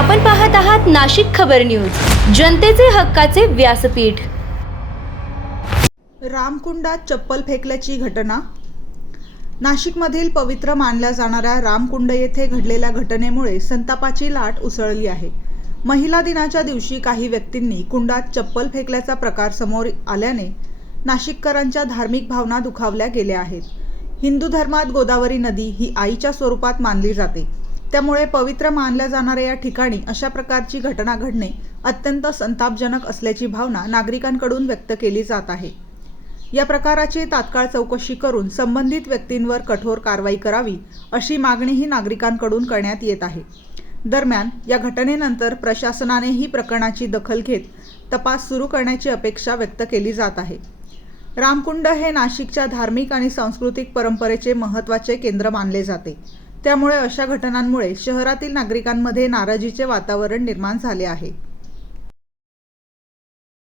आपण पाहत आहात नाशिक खबर न्यूज, जनतेचे हक्काचे व्यासपीठ। रामकुंडात चप्पल फेकल्याची घटना। नाशिकमधील पवित्र मानल्या जाणाऱ्या रामकुंड येथे घडलेल्या घटनेमुळे संतापाची लाट उसळली आहे। महिला दिनाच्या दिवशी काही व्यक्तींनी कुंडात चप्पल फेकल्याचा प्रकार समोर आल्याने नाशिककरांच्या धार्मिक भावना दुखावल्या गेल्या आहेत। हिंदू धर्मात गोदावरी नदी ही आईच्या स्वरूपात मानली जाते, त्यामुळे पवित्र मानल्या जाणाऱ्या या ठिकाणी अशा प्रकारची घटना घडणे अत्यंत संतापजनक असल्याची भावना नागरिकांकडून व्यक्त केली जात आहे। या प्रकाराची तात्काळ चौकशी करून संबंधित व्यक्तींवर कठोर कारवाई करावी अशी मागणीही नागरिकांकडून करण्यात येत आहे। दरम्यान या घटनेनंतर प्रशासनानेही प्रकरणाची दखल घेत तपास सुरू करण्याची अपेक्षा व्यक्त केली जात आहे। रामकुंड हे नाशिकच्या धार्मिक आणि सांस्कृतिक परंपरेचे महत्त्वाचे केंद्र मानले जाते, त्यामुळे अशा घटनांमुळे शहरातील नागरिकांमध्ये नाराजीचे वातावरण निर्माण झाले आहे।